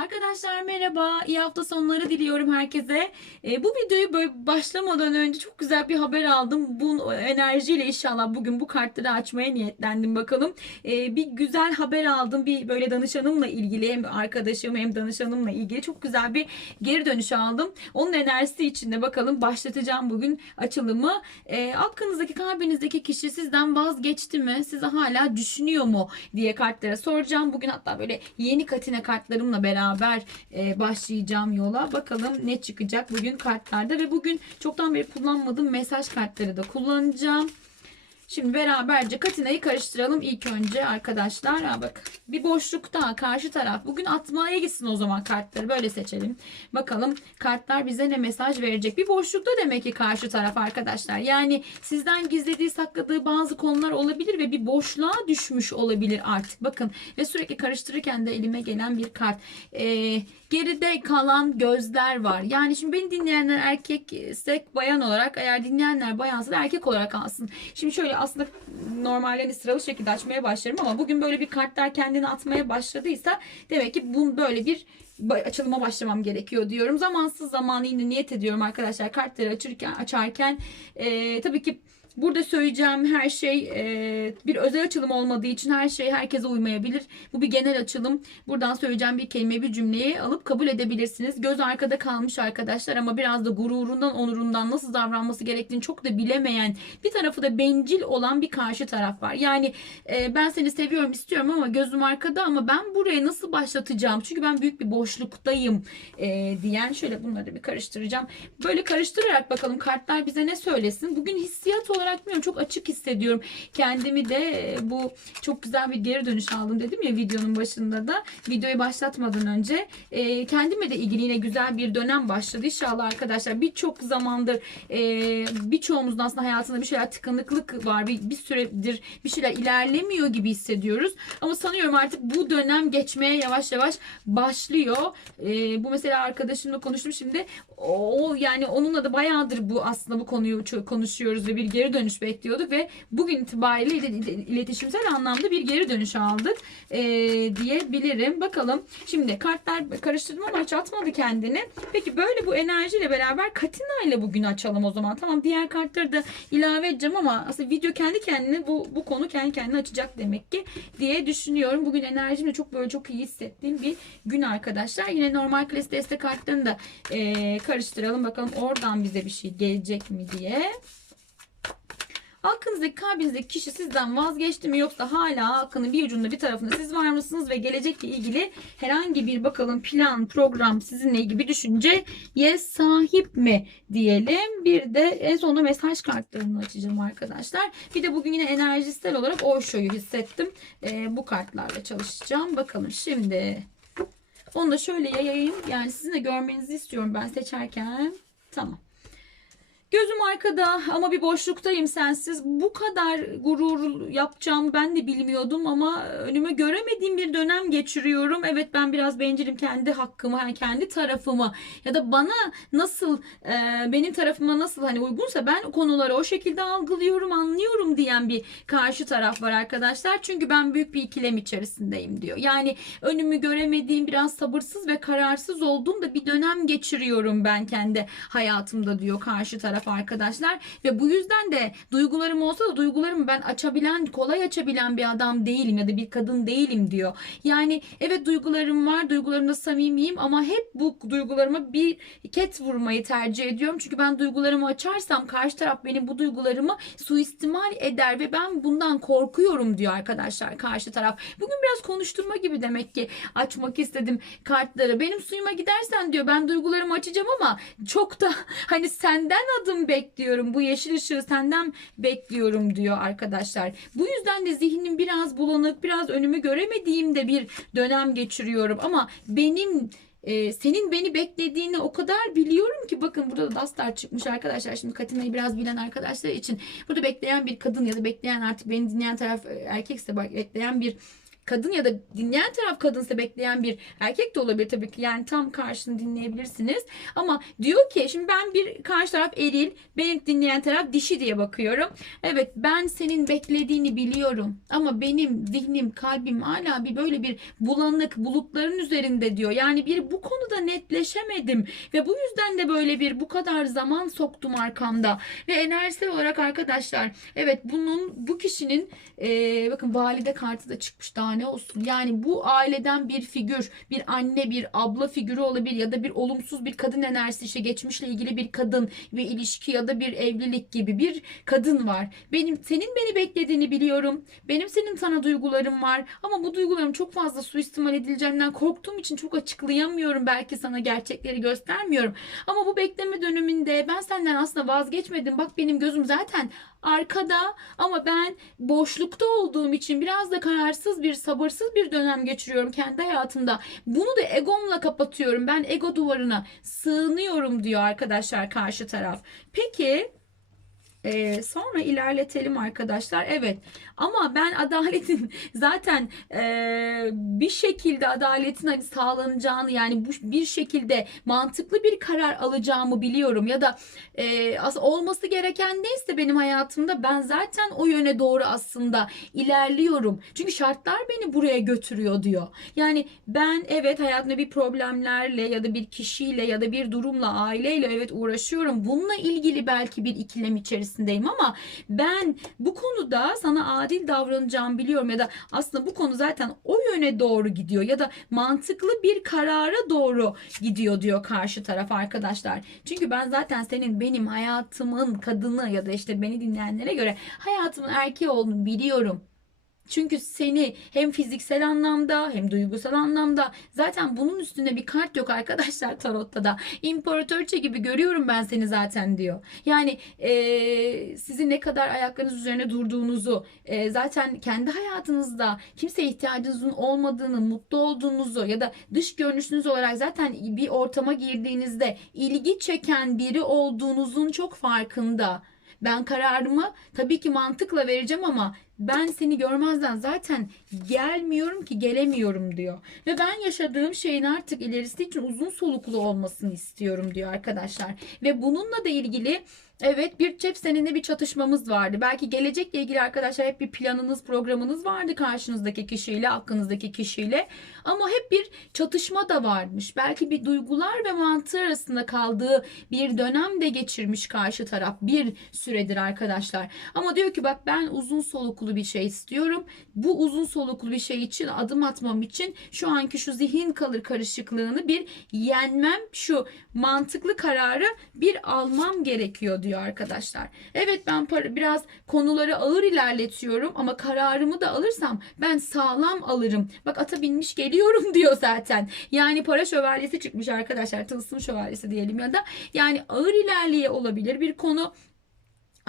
Arkadaşlar merhaba. İyi hafta sonları diliyorum herkese. E, bu videoyu böyle başlamadan önce çok güzel bir haber aldım. Bu enerjiyle inşallah bugün bu kartları açmaya niyetlendim bakalım. E, bir güzel haber aldım. Bir böyle danışanımla ilgili hem arkadaşım hem danışanımla ilgili çok güzel bir geri dönüş aldım. Onun enerjisi içinde bakalım başlatacağım bugün açılımı. E, aklınızdaki kalbinizdeki kişi sizden vazgeçti mi? Sizi hala düşünüyor mu diye kartlara soracağım. Bugün hatta böyle yeni katine kartlarımla beraber e, başlayacağım yola. Bakalım ne çıkacak bugün kartlarda ve bugün çoktan beri kullanmadığım mesaj kartları da kullanacağım. Şimdi beraberce katinayı karıştıralım ilk önce arkadaşlar. Ha bak bir boşlukta karşı taraf bugün atmaya gitsin o zaman kartları böyle seçelim. Bakalım kartlar bize ne mesaj verecek. Bir boşlukta demek ki karşı taraf arkadaşlar. Yani sizden gizlediği sakladığı bazı konular olabilir ve bir boşluğa düşmüş olabilir artık. Bakın ve sürekli karıştırırken de elime gelen bir kart. Ee, geride kalan gözler var. Yani şimdi beni dinleyenler erkek ise bayan olarak eğer dinleyenler bayansa da erkek olarak alsın. Şimdi şöyle aslında normalde hani sıralı şekilde açmaya başlarım ama bugün böyle bir kartlar kendini atmaya başladıysa demek ki bu böyle bir açılıma başlamam gerekiyor diyorum. Zamansız zamanı yine niyet ediyorum arkadaşlar kartları açırken açarken Ee, tabii ki Burada söyleyeceğim her şey e, bir özel açılım olmadığı için her şey herkese uymayabilir. Bu bir genel açılım. Buradan söyleyeceğim bir kelime, bir cümleyi alıp kabul edebilirsiniz. Göz arkada kalmış arkadaşlar ama biraz da gururundan, onurundan nasıl davranması gerektiğini çok da bilemeyen, bir tarafı da bencil olan bir karşı taraf var. Yani e, ben seni seviyorum, istiyorum ama gözüm arkada ama ben buraya nasıl başlatacağım? Çünkü ben büyük bir boşluktayım e, diyen şöyle bunları bir karıştıracağım. Böyle karıştırarak bakalım kartlar bize ne söylesin. Bugün hissiyat olarak bilmiyorum çok açık hissediyorum. Kendimi de e, bu çok güzel bir geri dönüş aldım dedim ya videonun başında da. Videoyu başlatmadan önce e, kendime de ilgili yine güzel bir dönem başladı. İnşallah arkadaşlar birçok zamandır e, birçoğumuzun aslında hayatında bir şeyler tıkanıklık var. Bir, bir süredir bir şeyler ilerlemiyor gibi hissediyoruz. Ama sanıyorum artık bu dönem geçmeye yavaş yavaş başlıyor. E, bu mesela arkadaşımla konuştum şimdi. O yani onunla da bayağıdır bu aslında bu konuyu konuşuyoruz ve bir geri dönüş bekliyorduk ve bugün itibariyle il- il- iletişimsel anlamda bir geri dönüş aldık e, diyebilirim. Bakalım şimdi kartlar karıştırdım ama hiç atmadı kendini. Peki böyle bu enerjiyle beraber Katina ile bugün açalım o zaman. Tamam diğer kartları da ilave edeceğim ama aslında video kendi kendine bu, bu konu kendi kendine açacak demek ki diye düşünüyorum. Bugün enerjimle çok böyle çok iyi hissettiğim bir gün arkadaşlar. Yine normal klas destek kartlarını da e, karıştıralım. Bakalım oradan bize bir şey gelecek mi diye. Aklınızdaki kalbinizdeki kişi sizden vazgeçti mi yoksa hala aklının bir ucunda bir tarafında siz var mısınız ve gelecekle ilgili herhangi bir bakalım plan program sizinle ilgili bir düşünceye sahip mi diyelim. Bir de en sonunda mesaj kartlarını açacağım arkadaşlar. Bir de bugün yine enerjisel olarak Osho'yu hissettim. Ee, bu kartlarla çalışacağım. Bakalım şimdi onu da şöyle yayayım. Yani sizin de görmenizi istiyorum ben seçerken. Tamam. Gözüm arkada ama bir boşluktayım sensiz. Bu kadar gurur yapacağımı ben de bilmiyordum ama önüme göremediğim bir dönem geçiriyorum. Evet ben biraz bencilim kendi hakkımı, yani kendi tarafımı ya da bana nasıl e, benim tarafıma nasıl hani uygunsa ben konuları o şekilde algılıyorum, anlıyorum diyen bir karşı taraf var arkadaşlar. Çünkü ben büyük bir ikilem içerisindeyim diyor. Yani önümü göremediğim biraz sabırsız ve kararsız olduğum da bir dönem geçiriyorum ben kendi hayatımda diyor karşı taraf arkadaşlar ve bu yüzden de duygularım olsa da duygularımı ben açabilen kolay açabilen bir adam değilim ya da bir kadın değilim diyor. Yani evet duygularım var duygularımda samimiyim ama hep bu duygularıma bir ket vurmayı tercih ediyorum. Çünkü ben duygularımı açarsam karşı taraf benim bu duygularımı suistimal eder ve ben bundan korkuyorum diyor arkadaşlar karşı taraf. Bugün biraz konuşturma gibi demek ki açmak istedim kartları. Benim suyuma gidersen diyor ben duygularımı açacağım ama çok da hani senden adım bekliyorum. Bu yeşil ışığı senden bekliyorum diyor arkadaşlar. Bu yüzden de zihnim biraz bulanık, biraz önümü göremediğim de bir dönem geçiriyorum. Ama benim e, senin beni beklediğini o kadar biliyorum ki bakın burada da Dastar çıkmış arkadaşlar. Şimdi Katina'yı biraz bilen arkadaşlar için burada bekleyen bir kadın ya da bekleyen artık beni dinleyen taraf e, erkekse bekleyen bir kadın ya da dinleyen taraf kadınsa bekleyen bir erkek de olabilir tabii ki. Yani tam karşını dinleyebilirsiniz. Ama diyor ki şimdi ben bir karşı taraf eril, benim dinleyen taraf dişi diye bakıyorum. Evet ben senin beklediğini biliyorum ama benim zihnim, kalbim hala bir böyle bir bulanık bulutların üzerinde diyor. Yani bir bu konuda netleşemedim ve bu yüzden de böyle bir bu kadar zaman soktum arkamda ve enerjisel olarak arkadaşlar evet bunun bu kişinin eee, bakın valide kartı da çıkmış daha ne olsun. Yani bu aileden bir figür, bir anne, bir abla figürü olabilir ya da bir olumsuz bir kadın enerjisi işte geçmişle ilgili bir kadın ve ilişki ya da bir evlilik gibi bir kadın var. Benim senin beni beklediğini biliyorum. Benim senin sana duygularım var ama bu duygularım çok fazla suistimal edileceğinden korktuğum için çok açıklayamıyorum. Belki sana gerçekleri göstermiyorum. Ama bu bekleme döneminde ben senden aslında vazgeçmedim. Bak benim gözüm zaten arkada ama ben boşlukta olduğum için biraz da kararsız bir sabırsız bir dönem geçiriyorum kendi hayatımda. Bunu da egomla kapatıyorum. Ben ego duvarına sığınıyorum diyor arkadaşlar karşı taraf. Peki ee, sonra ilerletelim arkadaşlar. Evet ama ben adaletin zaten e, bir şekilde adaletin hani sağlanacağını yani bu bir şekilde mantıklı bir karar alacağımı biliyorum ya da e, as- olması gereken neyse benim hayatımda ben zaten o yöne doğru aslında ilerliyorum. Çünkü şartlar beni buraya götürüyor diyor. Yani ben evet hayatımda bir problemlerle ya da bir kişiyle ya da bir durumla aileyle evet uğraşıyorum. Bununla ilgili belki bir ikilem içerisindeyim ama ben bu konuda sana adil davranacağımı biliyorum ya da aslında bu konu zaten o yöne doğru gidiyor ya da mantıklı bir karara doğru gidiyor diyor karşı taraf arkadaşlar. Çünkü ben zaten senin benim hayatımın kadını ya da işte beni dinleyenlere göre hayatımın erkeği olduğunu biliyorum. Çünkü seni hem fiziksel anlamda hem duygusal anlamda zaten bunun üstünde bir kart yok arkadaşlar tarotta da. İmparatorça gibi görüyorum ben seni zaten diyor. Yani eee sizin ne kadar ayaklarınız üzerine durduğunuzu eee, zaten kendi hayatınızda kimseye ihtiyacınızın olmadığını, mutlu olduğunuzu ya da dış görünüşünüz olarak zaten bir ortama girdiğinizde ilgi çeken biri olduğunuzun çok farkında. Ben kararımı tabii ki mantıkla vereceğim ama ben seni görmezden zaten gelmiyorum ki gelemiyorum diyor. Ve ben yaşadığım şeyin artık ilerisi için uzun soluklu olmasını istiyorum diyor arkadaşlar. Ve bununla da ilgili evet bir cep seninle bir çatışmamız vardı. Belki gelecekle ilgili arkadaşlar hep bir planınız programınız vardı karşınızdaki kişiyle aklınızdaki kişiyle. Ama hep bir çatışma da varmış. Belki bir duygular ve mantığı arasında kaldığı bir dönem de geçirmiş karşı taraf bir süredir arkadaşlar. Ama diyor ki bak ben uzun soluklu bir şey istiyorum. Bu uzun soluklu bir şey için adım atmam için şu anki şu zihin kalır karışıklığını bir yenmem şu mantıklı kararı bir almam gerekiyor diyor arkadaşlar. Evet ben par- biraz konuları ağır ilerletiyorum ama kararımı da alırsam ben sağlam alırım. Bak ata binmiş geliyorum diyor zaten. Yani para şövalyesi çıkmış arkadaşlar. Tılsım şövalyesi diyelim ya da yani ağır ilerleye olabilir bir konu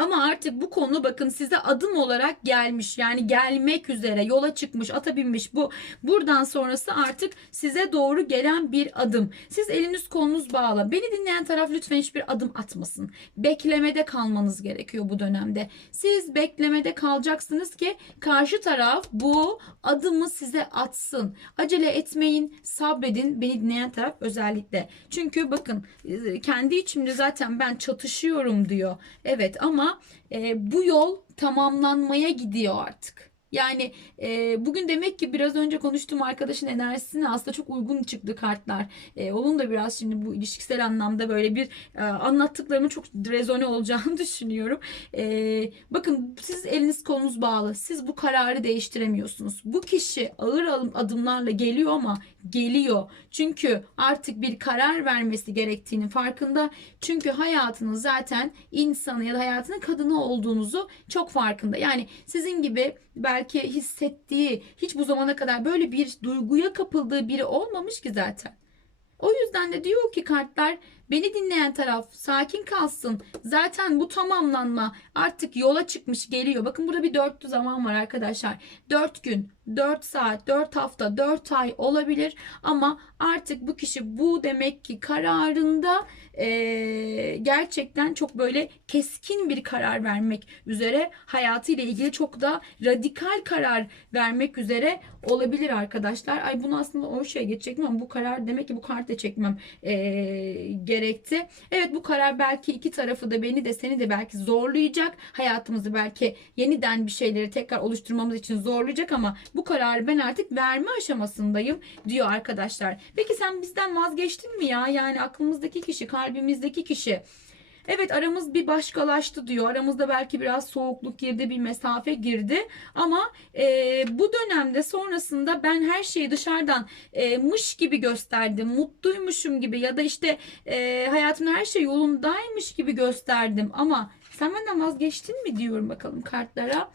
ama artık bu konu bakın size adım olarak gelmiş. Yani gelmek üzere yola çıkmış, ata binmiş. Bu buradan sonrası artık size doğru gelen bir adım. Siz eliniz kolunuz bağlı. Beni dinleyen taraf lütfen hiçbir adım atmasın. Beklemede kalmanız gerekiyor bu dönemde. Siz beklemede kalacaksınız ki karşı taraf bu adımı size atsın. Acele etmeyin, sabredin. Beni dinleyen taraf özellikle. Çünkü bakın e, kendi içimde zaten ben çatışıyorum diyor. Evet ama e, bu yol tamamlanmaya gidiyor artık. Yani e, bugün demek ki biraz önce konuştuğum arkadaşın enerjisine aslında çok uygun çıktı kartlar. E, onun da biraz şimdi bu ilişkisel anlamda böyle bir e, anlattıklarımın çok rezone olacağını düşünüyorum. E, bakın siz eliniz kolunuz bağlı. Siz bu kararı değiştiremiyorsunuz. Bu kişi ağır adımlarla geliyor ama geliyor. Çünkü artık bir karar vermesi gerektiğini farkında. Çünkü hayatının zaten insanı ya da hayatının kadını olduğunuzu çok farkında. Yani sizin gibi belki hissettiği hiç bu zamana kadar böyle bir duyguya kapıldığı biri olmamış ki zaten. O yüzden de diyor ki kartlar beni dinleyen taraf sakin kalsın. Zaten bu tamamlanma artık yola çıkmış geliyor. Bakın burada bir dörtlü zaman var arkadaşlar. Dört gün, dört saat, dört hafta, dört ay olabilir. Ama artık bu kişi bu demek ki kararında eee, gerçekten çok böyle keskin bir karar vermek üzere hayatıyla ilgili çok da radikal karar vermek üzere olabilir arkadaşlar. Ay bunu aslında o şeye geçecektim ama bu karar demek ki bu kartla çekmem eee, gerekti. Evet bu karar belki iki tarafı da beni de seni de belki zorlayacak. Hayatımızı belki yeniden bir şeyleri tekrar oluşturmamız için zorlayacak ama bu kararı ben artık verme aşamasındayım diyor arkadaşlar. Peki sen bizden vazgeçtin mi ya? Yani aklımızdaki kişi, kalbimizdeki kişi. Evet aramız bir başkalaştı diyor. Aramızda belki biraz soğukluk girdi, bir mesafe girdi. Ama e, bu dönemde sonrasında ben her şeyi dışarıdan e, mış gibi gösterdim. Mutluymuşum gibi ya da işte e, hayatımda her şey yolundaymış gibi gösterdim. Ama sen benden vazgeçtin mi diyorum bakalım kartlara.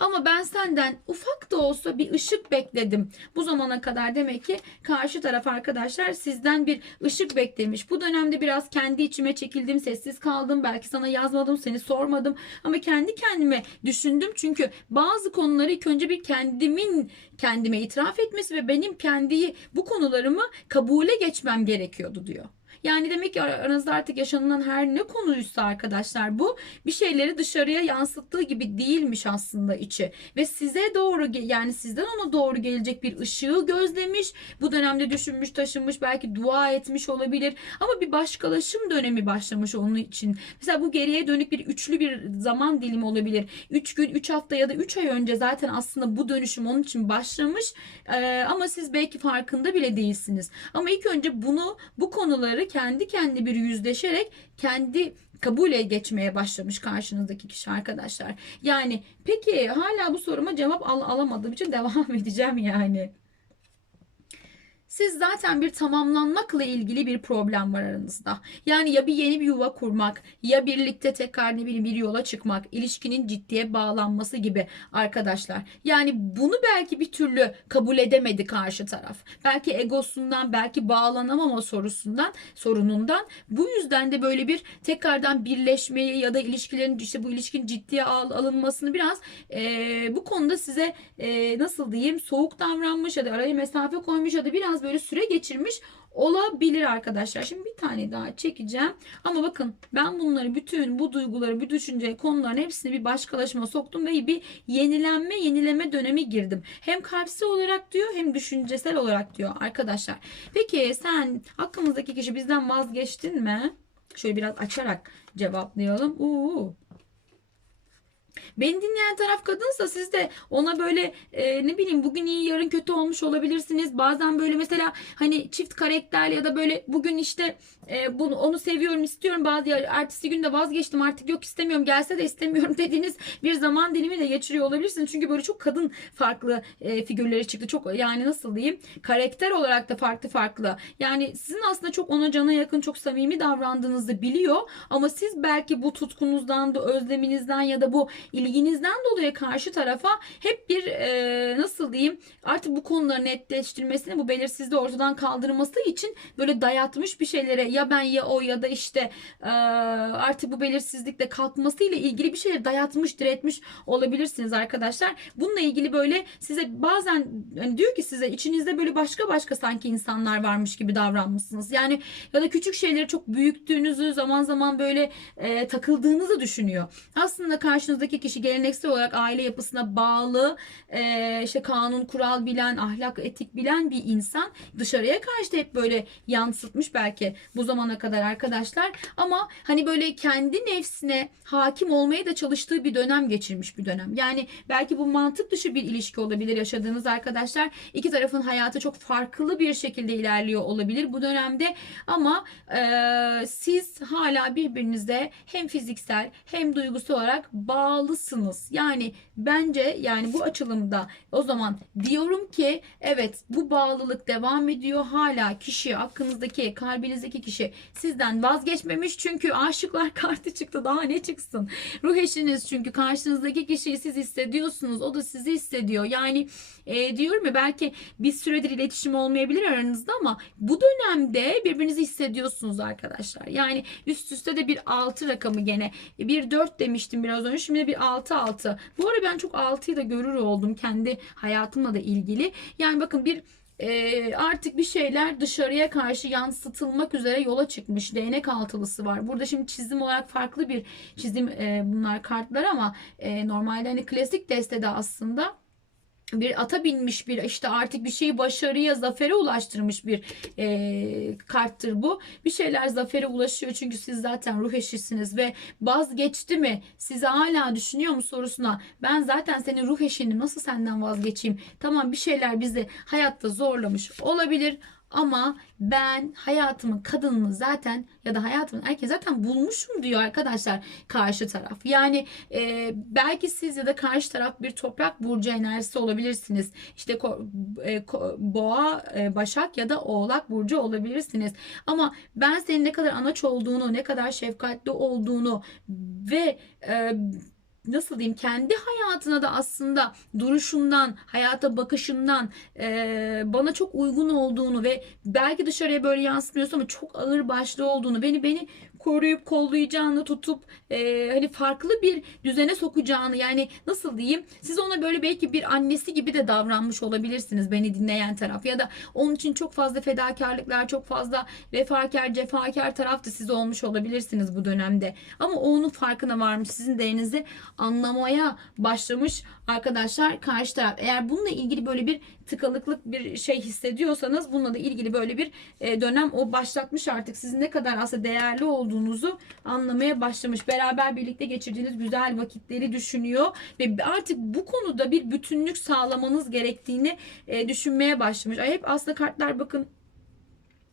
Ama ben senden ufak da olsa bir ışık bekledim. Bu zamana kadar demek ki karşı taraf arkadaşlar sizden bir ışık beklemiş. Bu dönemde biraz kendi içime çekildim, sessiz kaldım. Belki sana yazmadım, seni sormadım. Ama kendi kendime düşündüm. Çünkü bazı konuları ilk önce bir kendimin kendime itiraf etmesi ve benim kendi bu konularımı kabule geçmem gerekiyordu diyor. Yani demek ki ar- aranızda artık yaşanılan her ne konuysa arkadaşlar bu bir şeyleri dışarıya yansıttığı gibi değilmiş aslında içi. Ve size doğru yani sizden ona doğru gelecek bir ışığı gözlemiş. Bu dönemde düşünmüş, taşınmış, belki dua etmiş olabilir. Ama bir başkalaşım dönemi başlamış onun için. Mesela bu geriye dönük bir üçlü bir zaman dilimi olabilir. 3 gün, 3 hafta ya da 3 ay önce zaten aslında bu dönüşüm onun için başlamış. Ee, ama siz belki farkında bile değilsiniz. Ama ilk önce bunu bu konuları kendi kendi bir yüzleşerek kendi kabule geçmeye başlamış karşınızdaki kişi arkadaşlar. Yani peki hala bu soruma cevap al- alamadığım için devam edeceğim yani. Siz zaten bir tamamlanmakla ilgili bir problem var aranızda. Yani ya bir yeni bir yuva kurmak, ya birlikte tekrar ne bileyim bir yola çıkmak, ilişkinin ciddiye bağlanması gibi arkadaşlar. Yani bunu belki bir türlü kabul edemedi karşı taraf. Belki egosundan, belki bağlanamama sorusundan, sorunundan. Bu yüzden de böyle bir tekrardan birleşmeyi ya da ilişkilerin işte bu ilişkinin ciddiye al- alınmasını biraz eee, bu konuda size eee, nasıl diyeyim soğuk davranmış ya da araya mesafe koymuş ya da biraz böyle süre geçirmiş olabilir arkadaşlar. Şimdi bir tane daha çekeceğim. Ama bakın ben bunları bütün bu duyguları, bu düşünce konuların hepsini bir başkalaşıma soktum ve bir yenilenme, yenileme dönemi girdim. Hem kalpsel olarak diyor hem düşüncesel olarak diyor arkadaşlar. Peki sen hakkımızdaki kişi bizden vazgeçtin mi? Şöyle biraz açarak cevaplayalım. Uuu. Beni dinleyen taraf kadınsa siz de ona böyle e, ne bileyim bugün iyi yarın kötü olmuş olabilirsiniz. Bazen böyle mesela hani çift karakterli ya da böyle bugün işte e, bunu onu seviyorum istiyorum bazı ertesi gün de vazgeçtim artık yok istemiyorum gelse de istemiyorum dediğiniz bir zaman dilimi de geçiriyor olabilirsiniz. Çünkü böyle çok kadın farklı e, figürleri çıktı. Çok yani nasıl diyeyim karakter olarak da farklı farklı. Yani sizin aslında çok ona cana yakın çok samimi davrandığınızı biliyor ama siz belki bu tutkunuzdan da özleminizden ya da bu ilginizden dolayı karşı tarafa hep bir e, nasıl diyeyim artık bu konuları netleştirmesini bu belirsizliği ortadan kaldırması için böyle dayatmış bir şeylere ya ben ya o ya da işte e, artık bu belirsizlikle kalkmasıyla ilgili bir şeyleri dayatmış diretmiş olabilirsiniz arkadaşlar. Bununla ilgili böyle size bazen hani diyor ki size içinizde böyle başka başka sanki insanlar varmış gibi davranmışsınız. Yani ya da küçük şeyleri çok büyüttüğünüzü zaman zaman böyle e, takıldığınızı düşünüyor. Aslında karşınızdaki kişi geleneksel olarak aile yapısına bağlı, e, işte kanun, kural bilen, ahlak, etik bilen bir insan. Dışarıya karşı da hep böyle yansıtmış belki bu zamana kadar arkadaşlar. Ama hani böyle kendi nefsine hakim olmaya da çalıştığı bir dönem geçirmiş bir dönem. Yani belki bu mantık dışı bir ilişki olabilir yaşadığınız arkadaşlar. İki tarafın hayatı çok farklı bir şekilde ilerliyor olabilir bu dönemde. Ama e, siz hala birbirinize hem fiziksel hem duygusal olarak bağlı bağlısınız. Yani bence yani bu açılımda o zaman diyorum ki evet bu bağlılık devam ediyor. Hala kişi hakkınızdaki kalbinizdeki kişi sizden vazgeçmemiş. Çünkü aşıklar kartı çıktı daha ne çıksın. Ruh eşiniz çünkü karşınızdaki kişiyi siz hissediyorsunuz. O da sizi hissediyor. Yani e, diyorum ya belki bir süredir iletişim olmayabilir aranızda ama bu dönemde birbirinizi hissediyorsunuz arkadaşlar. Yani üst üste de bir 6 rakamı gene. Bir 4 demiştim biraz önce. Şimdi de bir 6 6. Bu ara ben çok 6'yı da görür oldum kendi hayatımla da ilgili. Yani bakın bir e, artık bir şeyler dışarıya karşı yansıtılmak üzere yola çıkmış. Değnek altılısı var. Burada şimdi çizim olarak farklı bir çizim e, bunlar kartlar ama e, normalde hani klasik destede aslında bir ata binmiş bir işte artık bir şeyi başarıya, zafere ulaştırmış bir e, karttır bu. Bir şeyler zafere ulaşıyor çünkü siz zaten ruh eşisiniz ve vazgeçti mi? Sizi hala düşünüyor mu sorusuna ben zaten senin ruh eşinim nasıl senden vazgeçeyim? Tamam bir şeyler bizi hayatta zorlamış olabilir ama ben hayatımın kadınını zaten ya da hayatımın erkeği zaten bulmuşum diyor arkadaşlar karşı taraf. Yani e, belki siz ya da karşı taraf bir toprak burcu enerjisi olabilirsiniz. İşte ko, e, ko, boğa, e, başak ya da oğlak burcu olabilirsiniz. Ama ben senin ne kadar anaç olduğunu, ne kadar şefkatli olduğunu ve e, nasıl diyeyim kendi hayatına da aslında duruşundan, hayata bakışından e, bana çok uygun olduğunu ve belki dışarıya böyle yansıtmıyorsun ama çok ağır başlı olduğunu, beni beni koruyup kollayacağını tutup e, hani farklı bir düzene sokacağını yani nasıl diyeyim? Siz ona böyle belki bir annesi gibi de davranmış olabilirsiniz beni dinleyen taraf. Ya da onun için çok fazla fedakarlıklar çok fazla vefakar cefakar taraf da siz olmuş olabilirsiniz bu dönemde. Ama onun farkına varmış sizin değerinizi anlamaya başlamış arkadaşlar karşı taraf. Eğer bununla ilgili böyle bir tıkalıklık bir şey hissediyorsanız bununla da ilgili böyle bir e, dönem o başlatmış artık. Sizin ne kadar aslında değerli olduğunuzu anlamaya başlamış. Beraber birlikte geçirdiğiniz güzel vakitleri düşünüyor ve artık bu konuda bir bütünlük sağlamanız gerektiğini e, düşünmeye başlamış. Ay hep aslında kartlar bakın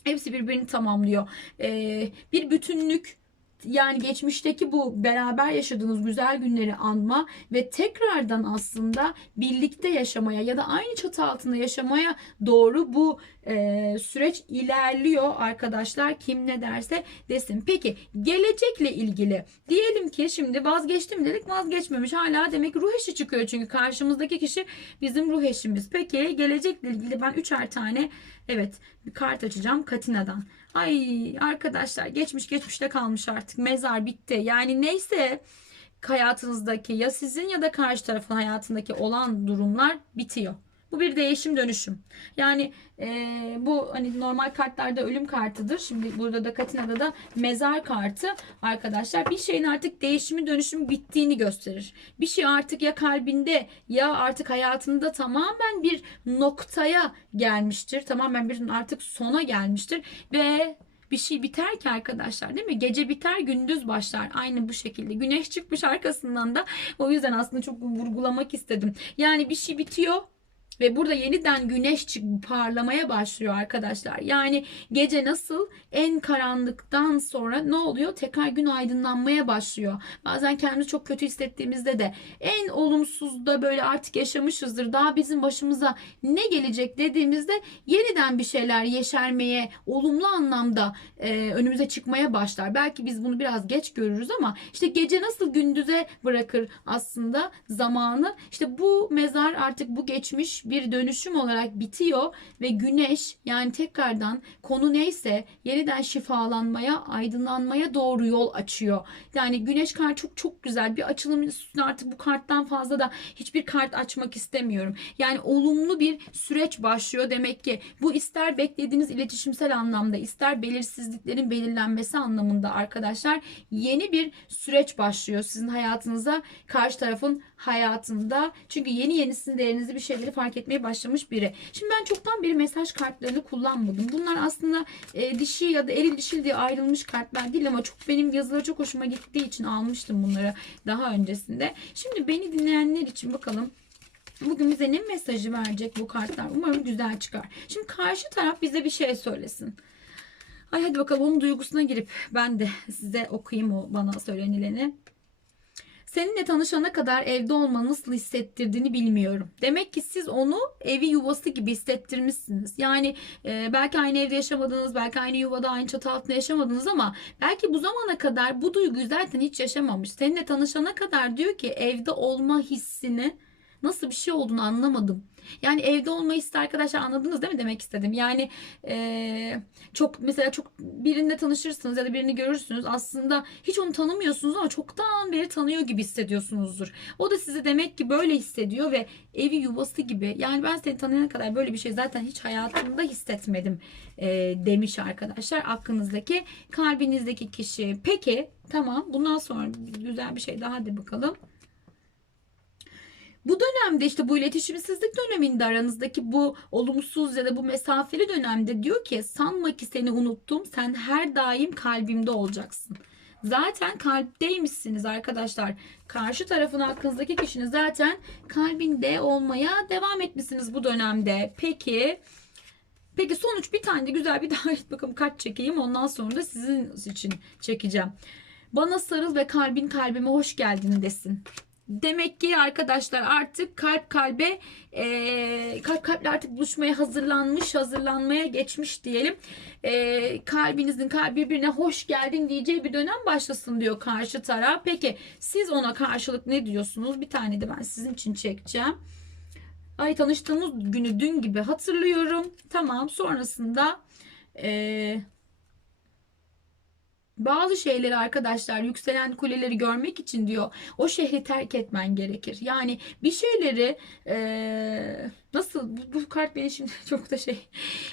hepsi birbirini tamamlıyor. E, bir bütünlük yani geçmişteki bu beraber yaşadığınız güzel günleri anma ve tekrardan aslında birlikte yaşamaya ya da aynı çatı altında yaşamaya doğru bu e, süreç ilerliyor arkadaşlar. Kim ne derse desin. Peki gelecekle ilgili diyelim ki şimdi vazgeçtim dedik vazgeçmemiş. Hala demek ruh eşi çıkıyor çünkü karşımızdaki kişi bizim ruh eşimiz. Peki gelecekle ilgili ben üçer tane evet bir kart açacağım Katina'dan. Ay arkadaşlar geçmiş geçmişte kalmış artık mezar bitti. Yani neyse hayatınızdaki ya sizin ya da karşı tarafın hayatındaki olan durumlar bitiyor. Bu bir değişim dönüşüm. Yani e, bu hani normal kartlarda ölüm kartıdır. Şimdi burada da Katina'da da mezar kartı arkadaşlar. Bir şeyin artık değişimi dönüşümü bittiğini gösterir. Bir şey artık ya kalbinde ya artık hayatında tamamen bir noktaya gelmiştir. Tamamen bir artık sona gelmiştir ve bir şey biter ki arkadaşlar değil mi? Gece biter gündüz başlar. Aynı bu şekilde. Güneş çıkmış arkasından da. O yüzden aslında çok vurgulamak istedim. Yani bir şey bitiyor ve burada yeniden güneş parlamaya başlıyor arkadaşlar. Yani gece nasıl en karanlıktan sonra ne oluyor? Tekrar gün aydınlanmaya başlıyor. Bazen kendimizi çok kötü hissettiğimizde de en olumsuz da böyle artık yaşamışızdır. Daha bizim başımıza ne gelecek dediğimizde yeniden bir şeyler yeşermeye, olumlu anlamda e, önümüze çıkmaya başlar. Belki biz bunu biraz geç görürüz ama işte gece nasıl gündüze bırakır aslında zamanı. İşte bu mezar artık bu geçmiş bir dönüşüm olarak bitiyor ve güneş yani tekrardan konu neyse yeniden şifalanmaya, aydınlanmaya doğru yol açıyor. Yani güneş kart çok çok güzel bir açılım üstüne artık bu karttan fazla da hiçbir kart açmak istemiyorum. Yani olumlu bir süreç başlıyor demek ki. Bu ister beklediğiniz iletişimsel anlamda ister belirsizliklerin belirlenmesi anlamında arkadaşlar yeni bir süreç başlıyor sizin hayatınıza karşı tarafın hayatında. Çünkü yeni yeni sizin değerinizi bir şeyleri fark etmeye başlamış biri. Şimdi ben çoktan bir mesaj kartlarını kullanmadım. Bunlar aslında e, dişi ya da eril dişil diye ayrılmış kartlar değil ama çok benim yazıları çok hoşuma gittiği için almıştım bunları daha öncesinde. Şimdi beni dinleyenler için bakalım Bugün bize ne mesajı verecek bu kartlar? Umarım güzel çıkar. Şimdi karşı taraf bize bir şey söylesin. Ay hadi bakalım onun duygusuna girip ben de size okuyayım o bana söylenileni. Seninle tanışana kadar evde olmanı nasıl hissettirdiğini bilmiyorum. Demek ki siz onu evi yuvası gibi hissettirmişsiniz. Yani e, belki aynı evde yaşamadınız, belki aynı yuvada, aynı çatı altında yaşamadınız ama belki bu zamana kadar bu duyguyu zaten hiç yaşamamış. Seninle tanışana kadar diyor ki evde olma hissini nasıl bir şey olduğunu anlamadım. Yani evde olma hissi arkadaşlar anladınız değil mi demek istedim. Yani eee, çok mesela çok birinde tanışırsınız ya da birini görürsünüz. Aslında hiç onu tanımıyorsunuz ama çoktan beri tanıyor gibi hissediyorsunuzdur. O da sizi demek ki böyle hissediyor ve evi yuvası gibi. Yani ben seni tanıyana kadar böyle bir şey zaten hiç hayatımda hissetmedim eee, demiş arkadaşlar. Aklınızdaki kalbinizdeki kişi. Peki tamam bundan sonra güzel bir şey daha hadi bakalım. Bu dönemde işte bu iletişimsizlik döneminde aranızdaki bu olumsuz ya da bu mesafeli dönemde diyor ki sanma ki seni unuttum sen her daim kalbimde olacaksın. Zaten kalpteymişsiniz arkadaşlar. Karşı tarafın hakkınızdaki kişinin zaten kalbinde olmaya devam etmişsiniz bu dönemde. Peki Peki sonuç bir tane de güzel bir daha bakalım kaç çekeyim ondan sonra da sizin için çekeceğim. Bana sarıl ve kalbin kalbime hoş geldin desin. Demek ki arkadaşlar artık kalp kalbe eee, kalp kalple artık buluşmaya hazırlanmış, hazırlanmaya geçmiş diyelim. Eee, kalbinizin kalp birbirine hoş geldin diyeceği bir dönem başlasın diyor karşı taraf. Peki siz ona karşılık ne diyorsunuz? Bir tane de ben sizin için çekeceğim. Ay tanıştığımız günü dün gibi hatırlıyorum. Tamam sonrasında eee bazı şeyleri arkadaşlar yükselen kuleleri görmek için diyor o şehri terk etmen gerekir. Yani bir şeyleri eee, nasıl bu, bu kart beni şimdi çok da şey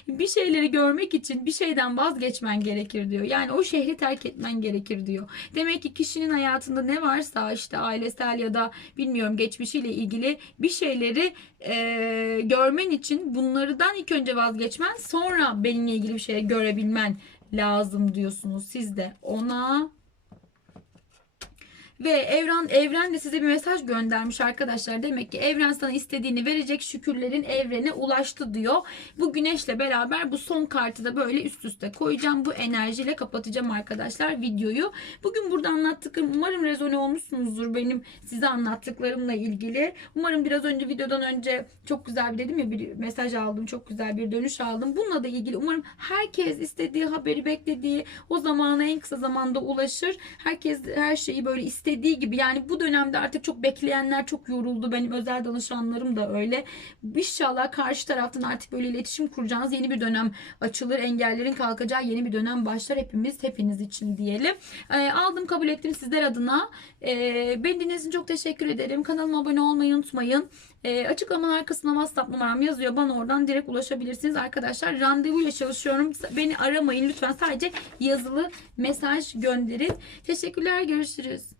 bir şeyleri görmek için bir şeyden vazgeçmen gerekir diyor. Yani o şehri terk etmen gerekir diyor. Demek ki kişinin hayatında ne varsa işte ailesel ya da bilmiyorum geçmişiyle ilgili bir şeyleri eee, görmen için bunlardan ilk önce vazgeçmen sonra benimle ilgili bir şey görebilmen lazım diyorsunuz siz de ona. Ve evren evren de size bir mesaj göndermiş arkadaşlar. Demek ki evren sana istediğini verecek şükürlerin evrene ulaştı diyor. Bu güneşle beraber bu son kartı da böyle üst üste koyacağım. Bu enerjiyle kapatacağım arkadaşlar videoyu. Bugün burada anlattıklarım umarım rezone olmuşsunuzdur benim size anlattıklarımla ilgili. Umarım biraz önce videodan önce çok güzel bir dedim ya bir mesaj aldım. Çok güzel bir dönüş aldım. Bununla da ilgili umarım herkes istediği haberi beklediği o zamana en kısa zamanda ulaşır. Herkes her şeyi böyle istediği gibi yani bu dönemde artık çok bekleyenler çok yoruldu. Benim özel danışanlarım da öyle. İnşallah karşı taraftan artık böyle iletişim kuracağınız yeni bir dönem açılır. Engellerin kalkacağı yeni bir dönem başlar hepimiz hepiniz için diyelim. Ee, aldım kabul ettim sizler adına. Ee, beni dinlediğiniz için çok teşekkür ederim. Kanalıma abone olmayı unutmayın. Ee, açıklamalar kısmına WhatsApp numaram yazıyor. Bana oradan direkt ulaşabilirsiniz arkadaşlar. Randevuyla çalışıyorum. Beni aramayın lütfen. Sadece yazılı mesaj gönderin. Teşekkürler. Görüşürüz.